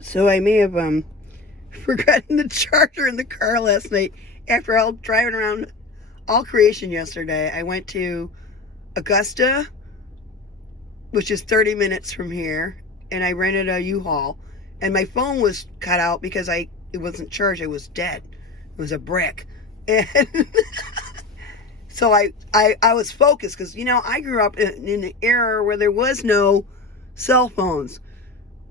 So I may have forgotten the charger in the car last night after all driving around all creation yesterday. I went to Augusta, which is 30 minutes from here, and I rented a U-Haul. And my phone was cut out because it wasn't charged, it was dead. It was a brick. And so I was focused because, I grew up in an era where there was no cell phones.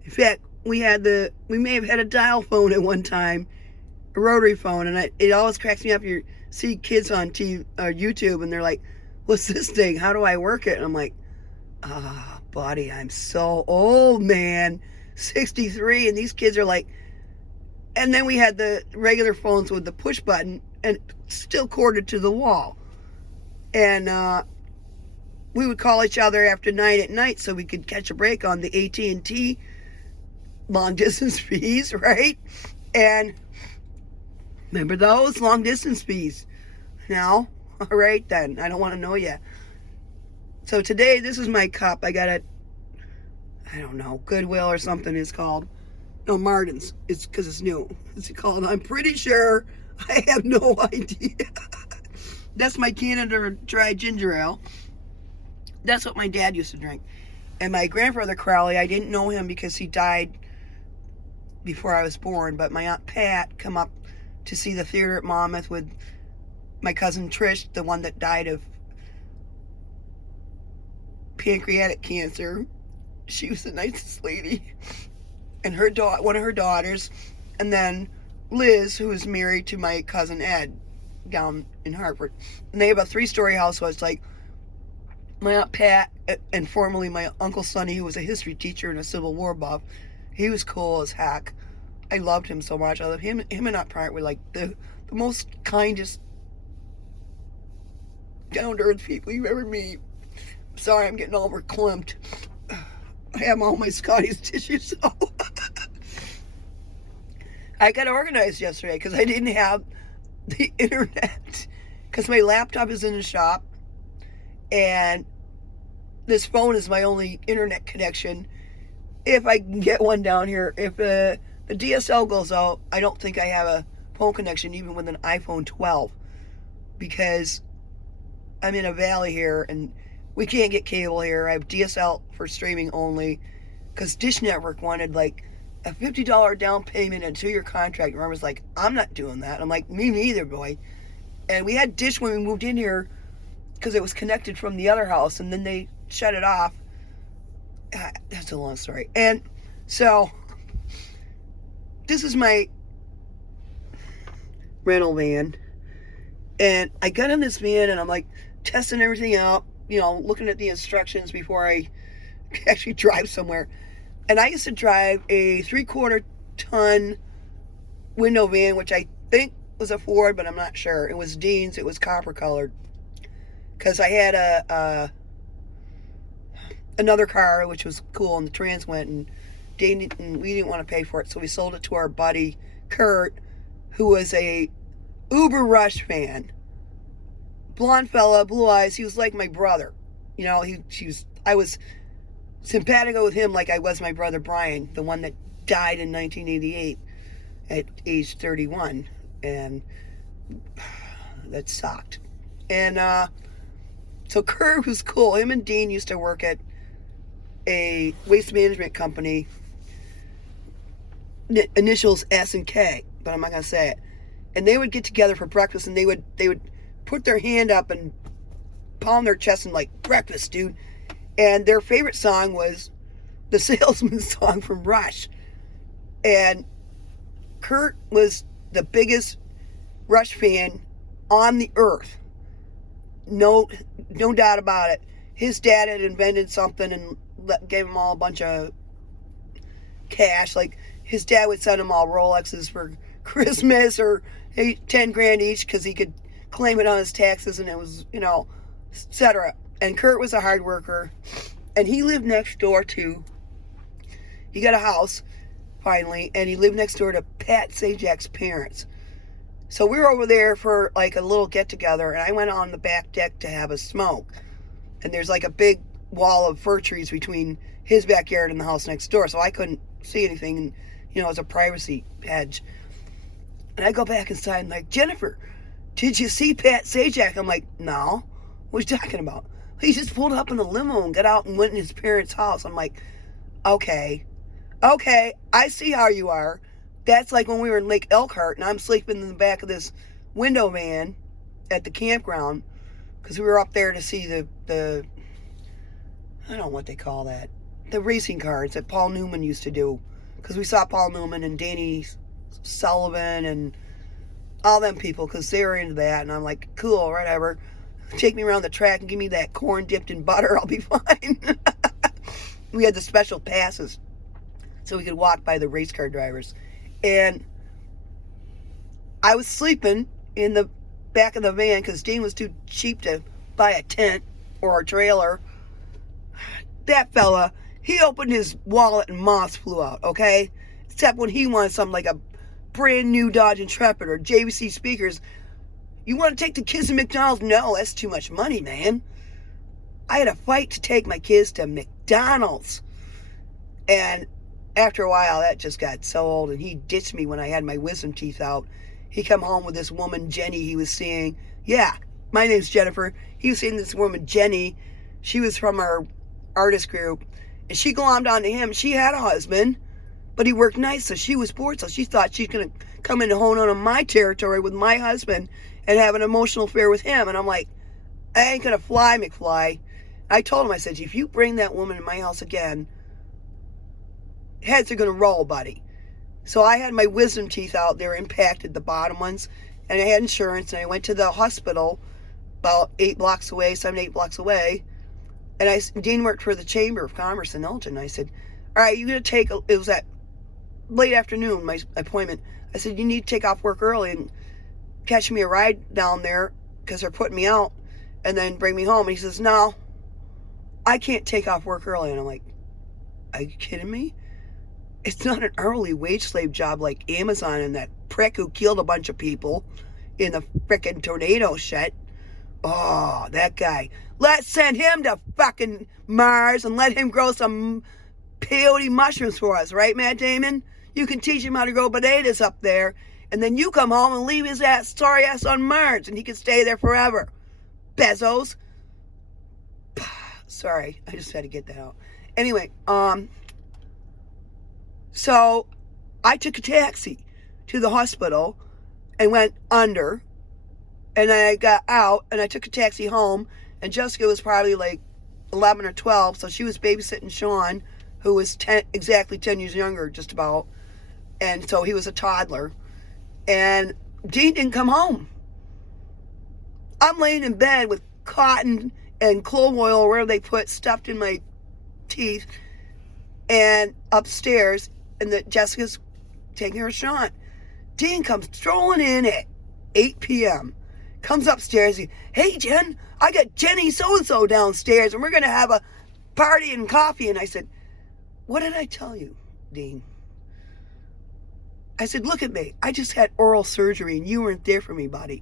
In fact, we may have had a dial phone at one time, a rotary phone, and it always cracks me up. You see kids on TV or YouTube, and they're like, "What's this thing? How do I work it?" And I'm like, "Ah, buddy, I'm so old, man, 63." And these kids are like, and then we had the regular phones with the push button, and still corded to the wall, and we would call each other after night at night so we could catch a break on the AT&T long distance fees, right? And remember those long distance fees? Now, all right then. I don't want to know yet. So today, this is my cup. I got it. I don't know, Goodwill or something is called. No, Martin's. It's because it's new. It's called. I'm pretty sure. I have no idea. That's my Canada Dry ginger ale. That's what my dad used to drink. And my grandfather Crowley, I didn't know him because he died before I was born, but my Aunt Pat come up to see the theater at Monmouth with my cousin Trish, the one that died of pancreatic cancer. She was the nicest lady. And one of her daughters, and then Liz, who is married to my cousin Ed down in Hartford. And they have a 3-story house, so it's like my Aunt Pat and formerly my Uncle Sonny, who was a history teacher and a Civil War buff. He was cool as heck. I loved him so much. I loved him and Aunt Pat were like the most kindest, down-to-earth people you ever meet. Sorry, I'm getting all verklempt. I have all my Scotty's tissues, so I got organized yesterday because I didn't have the internet because my laptop is in the shop and this phone is my only internet connection. If I can get one down here, if the DSL goes out, I don't think I have a phone connection even with an iPhone 12 because I'm in a valley here and we can't get cable here. I have DSL for streaming only because Dish Network wanted like a $50 down payment and 2-year contract. And I was like, I'm not doing that. I'm like, me neither, boy. And we had Dish when we moved in here because it was connected from the other house, and then they shut it off. That's a long story. And so this is my rental van, and I got in this van and I'm like testing everything out, looking at the instructions before I actually drive somewhere. And I used to drive a 3/4 ton window van, which I think was a Ford, but I'm not sure. It was Dean's. It was copper colored because I had another car which was cool, and the trans went, and we didn't want to pay for it, so we sold it to our buddy Kurt, who was a Uber Rush fan. Blonde fella, blue eyes. He was like my brother. I was simpatico with him like I was my brother Brian, the one that died in 1988 at age 31, and that sucked. And so Kurt was cool. Him and Dean used to work at a waste management company, initials S and K, but I'm not gonna say it. And they would get together for breakfast, and they would put their hand up and pound their chest and like, breakfast, dude. And their favorite song was the Salesman song from Rush. And Kurt was the biggest Rush fan on the earth. No doubt about it. His dad had invented something and gave him all a bunch of cash. Like, his dad would send him all Rolexes for Christmas, or 10 grand each because he could claim it on his taxes, and it was, etc. And Kurt was a hard worker, and he lived next door to, he got a house finally, and he lived next door to Pat Sajak's parents. So we were over there for like a little get together, and I went on the back deck to have a smoke. And there's like a big wall of fir trees between his backyard and the house next door, so I couldn't see anything. And as a privacy hedge. And I go back inside and like, Jennifer, did you see Pat Sajak? I'm like, no. What are you talking about? He just pulled up in a limo and got out and went in his parents' house. I'm like, okay, I see how you are. That's like when we were in Lake Elkhart and I'm sleeping in the back of this window van at the campground because we were up there to see the I don't know what they call that, the racing cars that Paul Newman used to do, because we saw Paul Newman and Danny Sullivan and all them people because they were into that, and I'm like, cool, whatever. Take me around the track and give me that corn dipped in butter, I'll be fine. We had the special passes so we could walk by the race car drivers. And I was sleeping in the back of the van because Dean was too cheap to buy a tent or a trailer. That fella, he opened his wallet and moths flew out, okay? Except when he wanted something like a brand new Dodge Intrepid or JVC speakers. You want to take the kids to McDonald's? No, that's too much money, man. I had a fight to take my kids to McDonald's. And after a while, that just got so old, and he ditched me when I had my wisdom teeth out. He come home with this woman, Jenny, he was seeing. Yeah, my name's Jennifer. He was seeing this woman, Jenny. She was from our artist group, and she glommed onto him. She had a husband, but he worked nights, so she was bored, so she thought she's going to come in and hone on my territory with my husband and have an emotional affair with him. And I'm like, I ain't going to fly, McFly. I told him, I said, if you bring that woman in my house again, heads are going to roll, buddy. So I had my wisdom teeth out. They were impacted, the bottom ones, and I had insurance, and I went to the hospital about 8 blocks away, 7, 8 blocks away, and Dean worked for the Chamber of Commerce in Elgin. I said, all right, you're going to take, it was at late afternoon, my appointment. I said, you need to take off work early and catch me a ride down there because they're putting me out, and then bring me home. And he says, no, I can't take off work early. And I'm like, are you kidding me? It's not an hourly wage slave job like Amazon and that prick who killed a bunch of people in the frickin' tornado shit. Oh, that guy. Let's send him to fucking Mars and let him grow some peyote mushrooms for us, right, Matt Damon? You can teach him how to grow potatoes up there, and then you come home and leave his sorry ass on Mars, and he can stay there forever. Bezos. Sorry, I just had to get that out. Anyway, so I took a taxi to the hospital and went under, and then I got out and I took a taxi home, and Jessica was probably like 11 or 12, so she was babysitting Sean, who was exactly 10 years younger, just about, and so he was a toddler, and Dean didn't come home. I'm laying in bed with cotton and clove oil, where they put, stuffed in my teeth, and upstairs, and that Jessica's taking her Sean. Dean comes strolling in at 8 p.m. Comes upstairs. Hey, Jen, I got Jenny so-and-so downstairs, and we're going to have a party and coffee. And I said, what did I tell you, Dean? I said, look at me. I just had oral surgery, and you weren't there for me, buddy.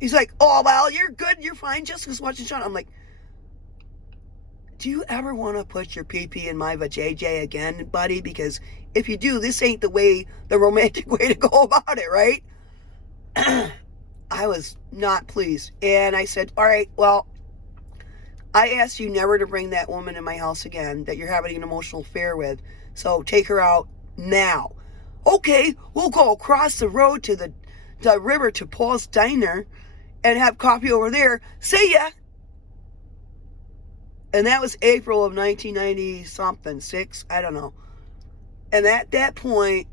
He's like, oh, well, you're good. You're fine. Jessica's watching Sean. I'm like, do you ever want to put your pee-pee in my vajayjay again, buddy? Because if you do, this ain't the romantic way to go about it, right? I was not pleased. And I said, all right, well, I asked you never to bring that woman in my house again that you're having an emotional affair with. So take her out now. Okay, we'll go across the road to the river to Paul's Diner and have coffee over there. See ya. And that was April of 1990-something, 6, I don't know. And at that point,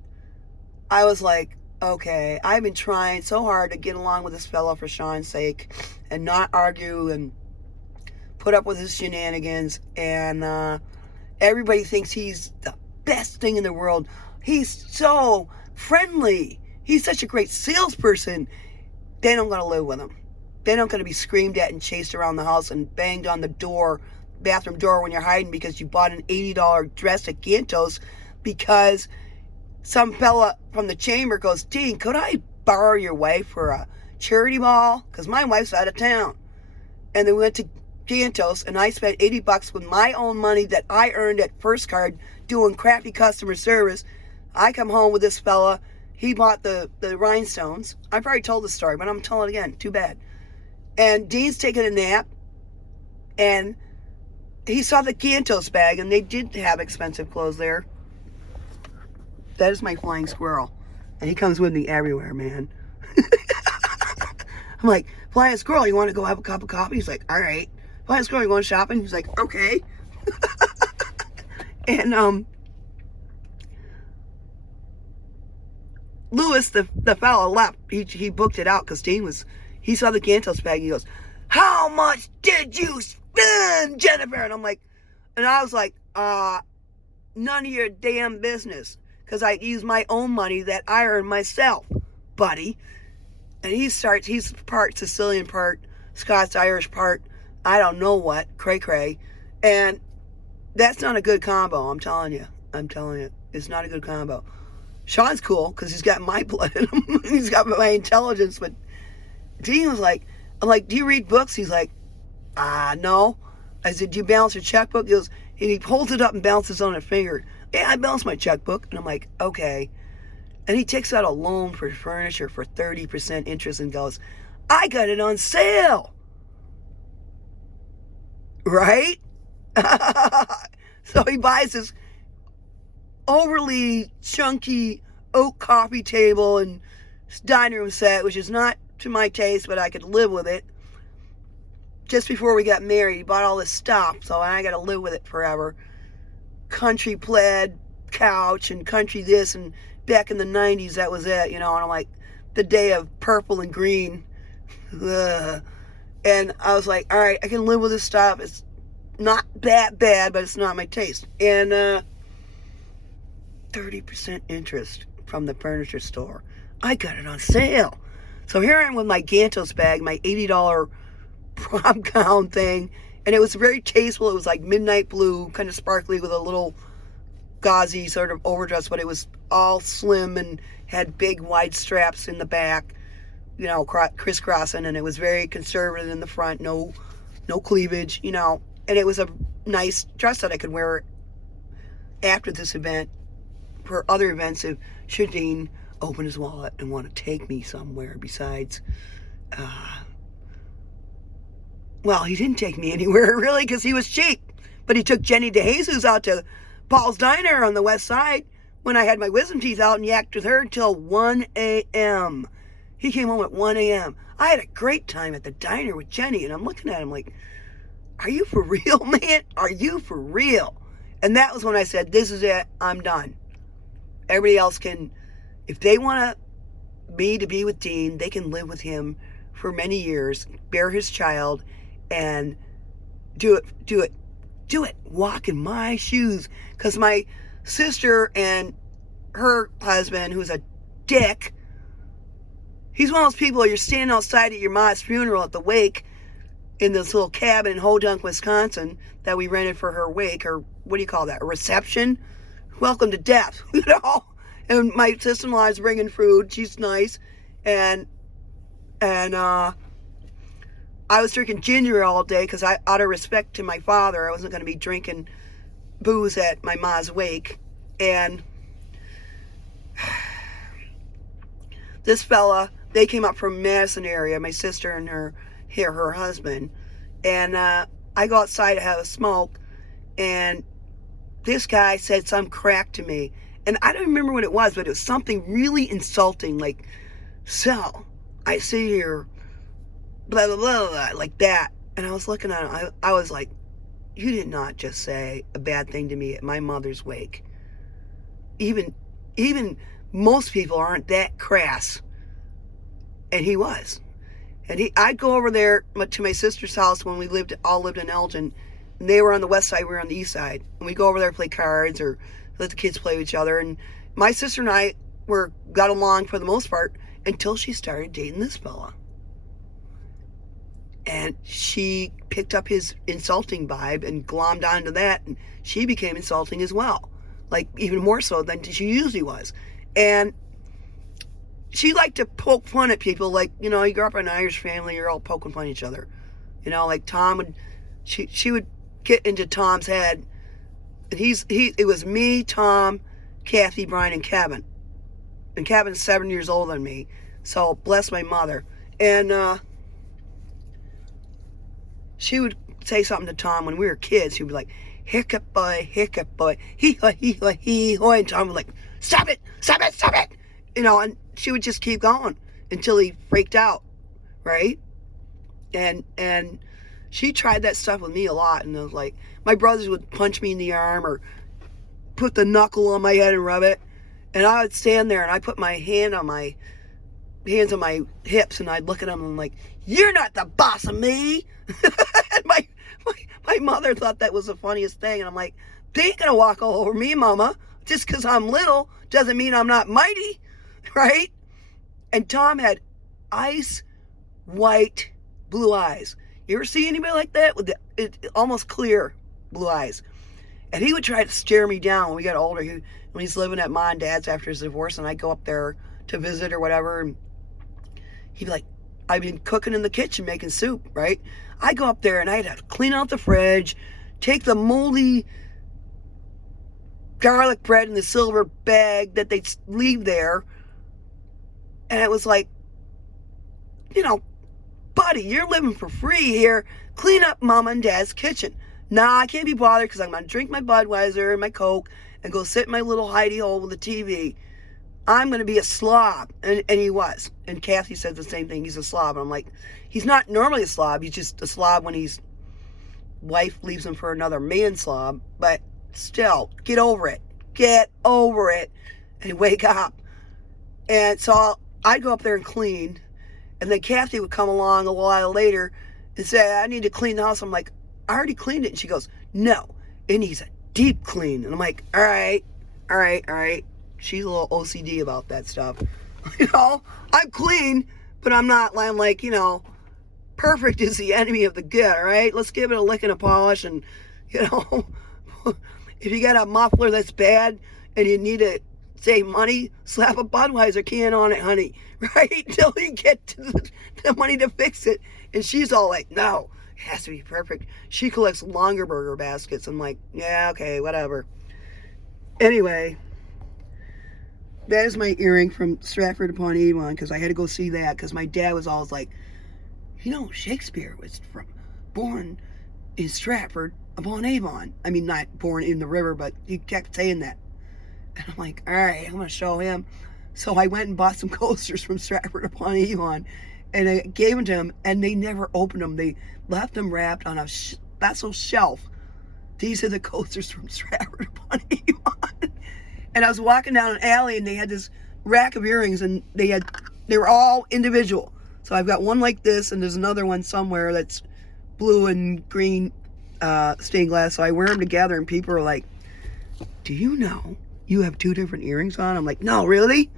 I was like, okay, I've been trying so hard to get along with this fellow for Sean's sake and not argue and put up with his shenanigans. And everybody thinks he's the best thing in the world. He's so friendly. He's such a great salesperson. They don't want to live with him. They don't going to be screamed at and chased around the house and banged on the bathroom door when you're hiding because you bought an $80 dress at Gantos because some fella from the chamber goes, Dean, could I borrow your wife for a charity ball? Because my wife's out of town. And they went to Gantos, and I spent $80 with my own money that I earned at First Card doing crappy customer service. I come home with this fella. He bought the rhinestones. I probably told the story, but I'm telling it again. Too bad. And Dean's taking a nap, and he saw the Gantos bag, and they did have expensive clothes there. That is my flying squirrel. And he comes with me everywhere, man. I'm like, flying squirrel, you want to go have a cup of coffee? He's like, all right. Flying squirrel, you going shopping? He's like, okay. And Lewis, the fellow, left. He booked it out because he saw the Gantos bag. He goes, how much did you spend, Jennifer? And I was like, none of your damn business. Because I use my own money that I earn myself, buddy. And he's part Sicilian, part Scots-Irish, part I don't know what, cray-cray. And that's not a good combo, I'm telling you. It's not a good combo. Sean's cool because he's got my blood in him. He's got my intelligence. But Dean was like, I'm like, do you read books? He's like, no. I said, do you balance your checkbook? He goes, and he holds it up and balances on a finger. Yeah, I balance my checkbook. And I'm like, okay. And he takes out a loan for furniture for 30% interest and goes, I got it on sale. Right? So he buys this overly chunky oak coffee table and dining room set, which is not to my taste, but I could live with it. Just before we got married, he bought all this stuff, so I got to live with it forever. Country plaid couch and country this, and back in the 90s, that was it, and I'm like, the day of purple and green. Ugh. And I was like, all right, I can live with this stuff. It's not that bad, but it's not my taste. And 30% interest from the furniture store. I got it on sale. So here I am with my Gantos bag, my $80 prom gown thing, and it was very tasteful. It was like midnight blue, kind of sparkly with a little gauzy sort of overdress, but it was all slim and had big wide straps in the back, crisscrossing, and it was very conservative in the front, no cleavage, and it was a nice dress that I could wear after this event for other events if should Dean open his wallet and want to take me somewhere besides well, he didn't take me anywhere, really, because he was cheap. But he took Jenny DeJesus out to Paul's Diner on the west side when I had my wisdom teeth out and yacked with her till 1 a.m. He came home at 1 a.m. I had a great time at the diner with Jenny, and I'm looking at him like, are you for real, man? Are you for real? And that was when I said, this is it. I'm done. Everybody else can, if they want me to be with Dean, they can live with him for many years, bear his child, and do it. Walk in my shoes. Because my sister and her husband, who's a dick, he's one of those people, you're standing outside at your mom's funeral at the wake in this little cabin in Hodunk, Wisconsin, that we rented for her wake, or what do you call that, a reception? Welcome to death, And my sister-in-law is bringing food. She's nice. And I was drinking ginger all day because out of respect to my father, I wasn't going to be drinking booze at my ma's wake. And this fella, they came up from Madison area, my sister and her husband. And I go outside to have a smoke, and this guy said some crack to me. And I don't remember what it was, but it was something really insulting, like, so, I see here, blah, blah, blah, blah, like that. And I was looking at him, I was like, you did not just say a bad thing to me at my mother's wake. Even most people aren't that crass. And he was. And I'd go over there to my sister's house when we all lived in Elgin. And they were on the west side, we were on the east side. And we'd go over there to play cards or let the kids play with each other. And my sister and I got along for the most part until she started dating this fella. And she picked up his insulting vibe and glommed onto that, and she became insulting as well. Like, even more so than she usually was. And she liked to poke fun at people, like, you grew up in an Irish family, you're all poking fun at each other. Like Tom she would get into Tom's head. And it was me, Tom, Kathy, Brian, and Kevin. And Kevin's 7 years older than me. So bless my mother. And she would say something to Tom when we were kids. She'd be like, hiccup boy, hee ho, hee ho. And Tom would like, stop it, stop it, stop it. You know, and she would just keep going until he freaked out, right? And she tried that stuff with me a lot. And it was like, my brothers would punch me in the arm or put the knuckle on my head and rub it. And I would stand there and I'd put my hands on my hips and I'd look at them and I'm like, you're not the boss of me. And my mother thought that was the funniest thing. And I'm like, they ain't gonna walk all over me, mama. Just because I'm little doesn't mean I'm not mighty, right? And Tom had ice white blue eyes. You ever see anybody like that with almost clear blue eyes? And he would try to stare me down when we got older. When he's living at Mom and Dad's after his divorce, and I'd go up there to visit or whatever, and he'd be like, I'd been cooking in the kitchen making soup, right? I'd go up there and I'd have to clean out the fridge, take the moldy garlic bread in the silver bag that they'd leave there, and it was like, you know, buddy, you're living for free here. Clean up Mom and Dad's kitchen. Nah, I can't be bothered because I'm going to drink my Budweiser and my Coke and go sit in my little hidey hole with the TV. I'm going to be a slob. And he was. And Kathy said the same thing. He's a slob. And I'm like, he's not normally a slob. He's just a slob when his wife leaves him for another man slob. But still, get over it. Get over it. And wake up. And so I'd go up there and clean. And then Kathy would come along a while later and say, I need to clean the house. I'm like, I already cleaned it. And she goes, no, it needs a deep clean. And I'm like, all right. She's a little OCD about that stuff. You know, I'm clean, but I'm not like, you know, perfect is the enemy of the good, all right? Let's give it a lick and a polish. And, you know, if you got a muffler that's bad and you need to save money, slap a Budweiser can on it, honey, right? Till you get to the money to fix it. And she's all like, no, it has to be perfect. She collects Longer Burger baskets. I'm like, yeah, okay, whatever. Anyway, that is my earring from Stratford upon Avon, because I had to go see that because my dad was always like, you know, Shakespeare was born in Stratford upon Avon. I mean, not born in the river, but he kept saying that. And I'm like, all right, I'm going to show him. So I went and bought some coasters from Stratford upon Avon, and I gave them to him, and they never opened them. They left them wrapped on a special shelf. These are the coasters from Stratford upon Avon. And I was walking down an alley, and they had this rack of earrings, and they were all individual. So I've got one like this, and there's another one somewhere that's blue and green stained glass. So I wear them together, and people are like, do you know you have two different earrings on? I'm like, no, really?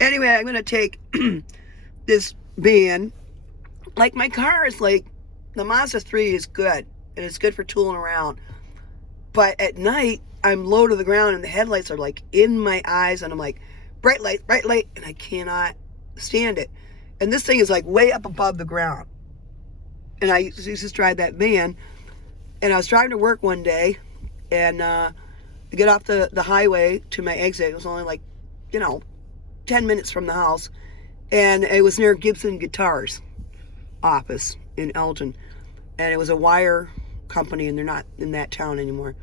Anyway, I'm going to take this band. Like, my car is like, the Mazda 3 is good, and it's good for tooling around. But at night, I'm low to the ground, and the headlights are like in my eyes, and I'm like, bright light, and I cannot stand it. And this thing is like way up above the ground. And I used to drive that van, and I was driving to work one day, and I get off the highway to my exit. It was only like, 10 minutes from the house, and it was near Gibson Guitars office in Elgin, and it was a wire company, and they're not in that town anymore,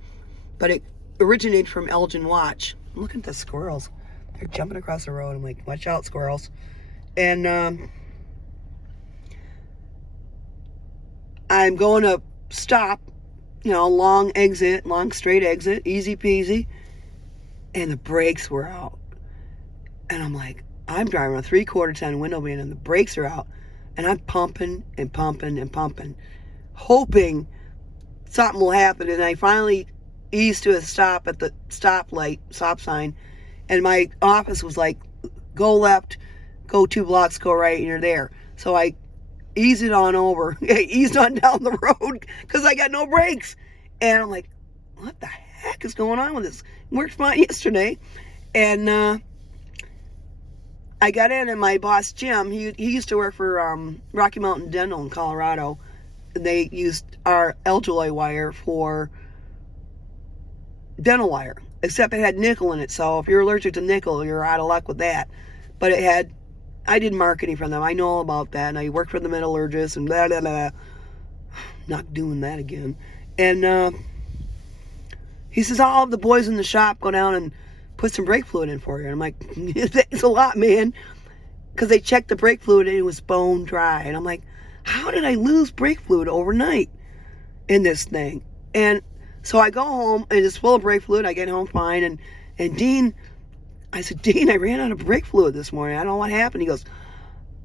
but it originated from Elgin Watch. I'm looking at the squirrels. They're jumping across the road. I'm like, watch out, squirrels. And I'm going to stop, long straight exit, easy peasy, and the brakes were out. And I'm like, I'm driving a 3/4 ton window van, and the brakes are out, and I'm pumping and pumping and pumping, hoping something will happen. And I finally eased to a stop at the stop sign, and my office was like, go left, go 2 blocks, go right, and you're there. So I eased it on over, eased on down the road, because I got no brakes. And I'm like, what the heck is going on with this? It worked fine yesterday. And I got in, and my boss, Jim, he used to work for Rocky Mountain Dental in Colorado. They used our Eljoy wire for dental wire, except it had nickel in it. So if you're allergic to nickel, you're out of luck with that. But it had, I did marketing for them. I know all about that. And I worked for the metallurgist and blah, blah, blah. Not doing that again. And he says, I'll have the boys in the shop go down and put some brake fluid in for you. And I'm like, thanks a lot, man. Because they checked the brake fluid and it was bone dry. And I'm like, how did I lose brake fluid overnight in this thing? And so I go home and it's full of brake fluid. I get home fine. And Dean, I said, Dean, I ran out of brake fluid this morning. I don't know what happened. He goes,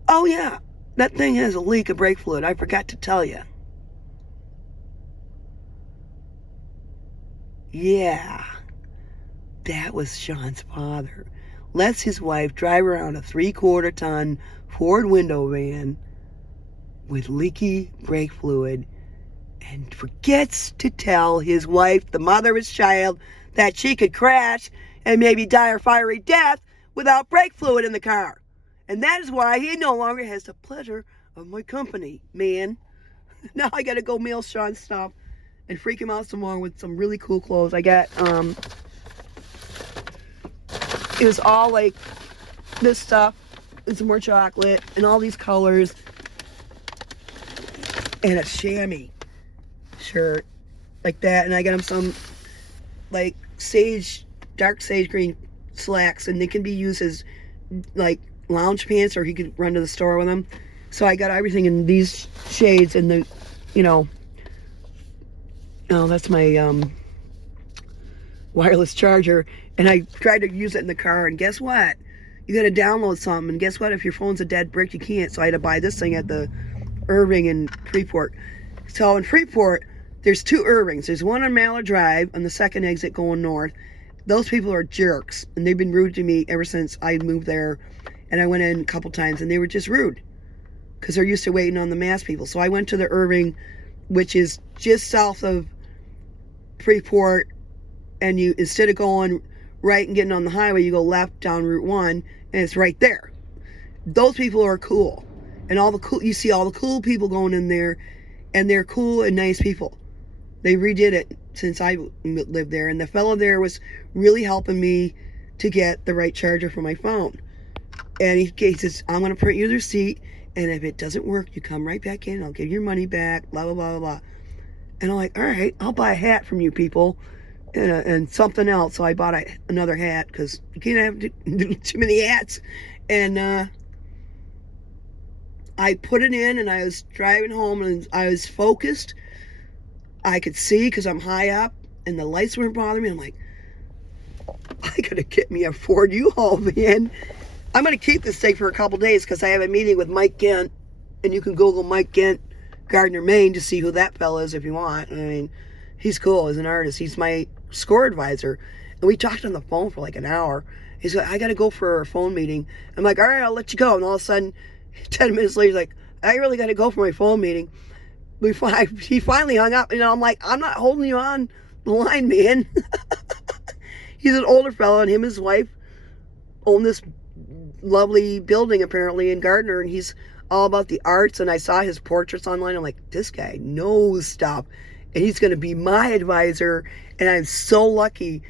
oh yeah, that thing has a leak of brake fluid. I forgot to tell you. Yeah, that was Sean's father. Lets his wife drive around a 3/4 ton Ford window van with leaky brake fluid and forgets to tell his wife, the mother of his child, that she could crash and maybe die a fiery death without brake fluid in the car. And that is why he no longer has the pleasure of my company, man. Now I gotta go mail Sean stuff and freak him out some more with some really cool clothes. I got, it was all like this stuff and some more chocolate and all these colors and a chamois shirt like that. And I got him some like dark sage green slacks, and they can be used as like lounge pants, or he could run to the store with them. So I got everything in these shades, and the, you know, oh, that's my wireless charger, and I tried to use it in the car, and guess what? You gotta download something, and guess what? If your phone's a dead brick, you can't. So I had to buy this thing at the Irving in Freeport. So in Freeport, there's two Irvings. There's one on Mallard Drive on the second exit going north. Those people are jerks, and they've been rude to me ever since I moved there, and I went in a couple times, and they were just rude because they're used to waiting on the mass people. So I went to the Irving, which is just south of Freeport, and you, instead of going right and getting on the highway, you go left down Route 1, and it's right there. Those people are cool, and you see all the cool people going in there, and they're cool and nice people. They redid it since I lived there, and the fellow there was really helping me to get the right charger for my phone. And he says, I'm going to print you the receipt, and if it doesn't work, you come right back in, I'll give you your money back, blah, blah, blah, blah, blah. And I'm like, all right, I'll buy a hat from you people, and something else. So I bought another hat, because you can't have too many hats. And I put it in, and I was driving home, and I was focused. I could see because I'm high up, and the lights weren't bothering me. I'm like, I gotta get me a Ford U-Haul van. I'm gonna keep this thing for a couple days because I have a meeting with Mike Gent, and you can Google Mike Gent, Gardner, Maine, to see who that fella is if you want. I mean, he's cool. He's an artist. He's my score advisor, and we talked on the phone for like an hour. He's like, I gotta go for a phone meeting. I'm like, all right, I'll let you go. And all of a sudden, 10 minutes later, he's like, I really gotta go for my phone meeting. He finally hung up, and I'm like, I'm not holding you on the line, man. He's an older fellow, and him and his wife own this lovely building apparently in Gardner, and he's all about the arts, and I saw his portraits online. I'm like, this guy knows stuff, and he's going to be my advisor, and I'm so lucky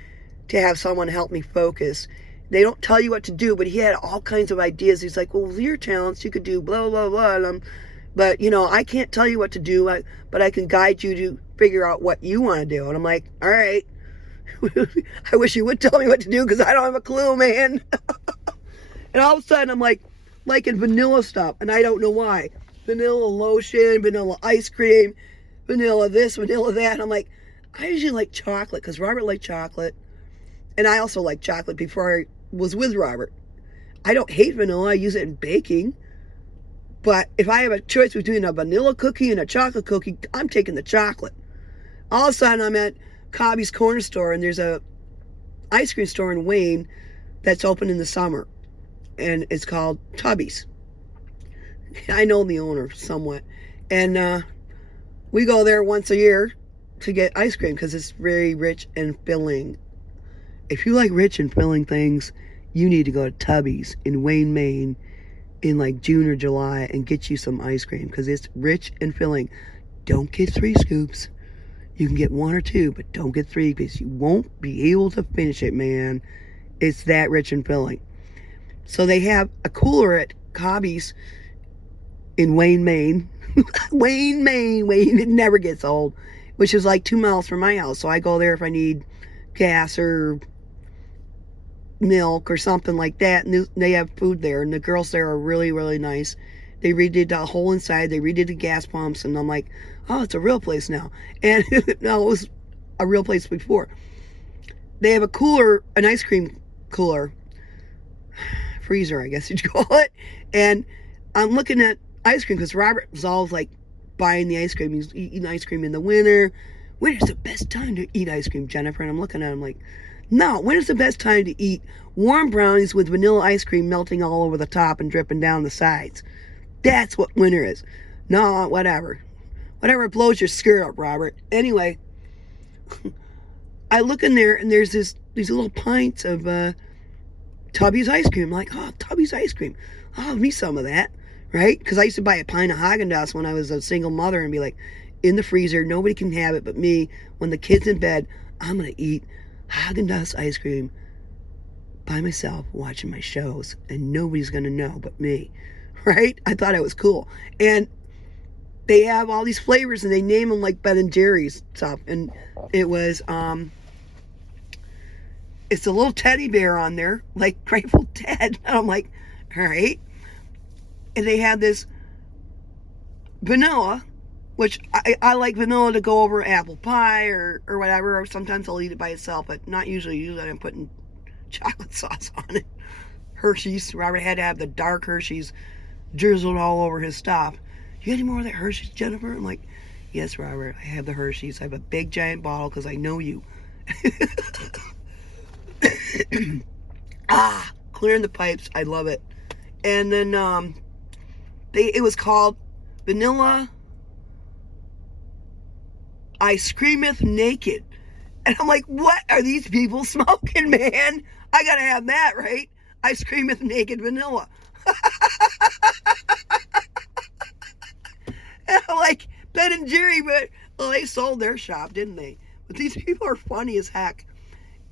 to have someone help me focus. They don't tell you what to do, but he had all kinds of ideas. He's like, well, with your talents, you could do blah, blah, blah, and but, you know, I can't tell you what to do, but I can guide you to figure out what you want to do. And I'm like, all right. I wish you would tell me what to do, because I don't have a clue, man. And all of a sudden, I'm like liking vanilla stuff, and I don't know why. Vanilla lotion, vanilla ice cream, vanilla this, vanilla that. And I'm like, I usually like chocolate, because Robert liked chocolate. And I also liked chocolate before I was with Robert. I don't hate vanilla. I use it in baking. But if I have a choice between a vanilla cookie and a chocolate cookie, I'm taking the chocolate. All of a sudden, I'm at Cobby's Corner Store, and there's a ice cream store in Wayne that's open in the summer, and it's called Tubby's. I know the owner somewhat, and we go there once a year to get ice cream because it's very rich and filling. If you like rich and filling things, you need to go to Tubby's in Wayne, Maine in like June or July and get you some ice cream, because it's rich and filling. Don't get 3 scoops. You can get 1 or 2, but don't get 3 because you won't be able to finish it, man. It's that rich and filling. So they have a cooler at Hobbies in Wayne, Maine. Wayne, it never gets old, which is like 2 miles from my house. So I go there if I need gas or milk or something like that. And they have food there, and the girls there are really, really nice. They redid the whole inside. They redid the gas pumps, and I'm like, oh, it's a real place now. And no, it was a real place before. They have a cooler, an ice cream cooler, freezer, I guess you'd call it. And I'm looking at ice cream because Robert was always like buying the ice cream. He's eating ice cream in the winter. When is the best time to eat ice cream, Jennifer? And I'm looking at him like, no, when is the best time to eat warm brownies with vanilla ice cream melting all over the top and dripping down the sides? That's what winter is. No, whatever. Whatever blows your skirt up, Robert. Anyway, I look in there and there's these little pints of Tubby's ice cream. I'm like, oh, Tubby's ice cream. I'll have me some of that, right? Because I used to buy a pint of Haagen-Dazs when I was a single mother and be like, in the freezer, nobody can have it but me. When the kid's in bed, I'm going to eat Haagen-Dazs ice cream by myself watching my shows, and nobody's going to know but me, right? I thought it was cool. And they have all these flavors, and they name them like Ben and Jerry's stuff. And it was, it's a little teddy bear on there, like Grateful Dead. And I'm like, all right. And they had this vanilla, which I like vanilla to go over apple pie or whatever. Or sometimes I'll eat it by itself, but not usually. Usually I'm putting chocolate sauce on it. Hershey's. Robert had to have the dark Hershey's drizzled all over his stuff. You got any more of that Hershey's, Jennifer? I'm like, yes, Robert, I have the Hershey's. I have a big giant bottle because I know you. Clearing the pipes. I love it. And then it was called Vanilla I Screameth Naked. And I'm like, what are these people smoking, man? I gotta have that, right? I Screameth Naked Vanilla. And I'm like, Ben and Jerry, but well, they sold their shop, didn't they? But these people are funny as heck.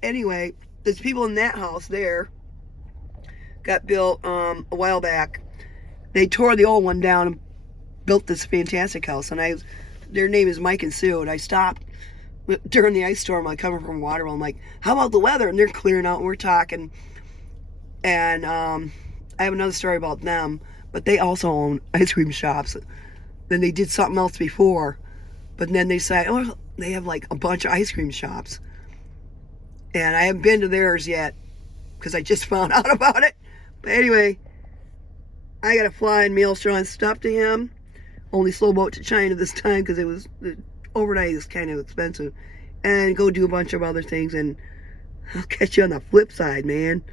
Anyway, there's people in that house there. Got built a while back. They tore the old one down and built this fantastic house. And their name is Mike and Sue. And I stopped during the ice storm, like coming from Waterville. I'm like, how about the weather? And they're clearing out and we're talking. And I have another story about them. But they also own ice cream shops. Then they did something else before. But then they said, oh, they have like a bunch of ice cream shops. And I haven't been to theirs yet because I just found out about it. But anyway, I got to fly in Maelstrom stuff to him. Only slow boat to China this time because the overnight is kind of expensive. And go do a bunch of other things. And I'll catch you on the flip side, man.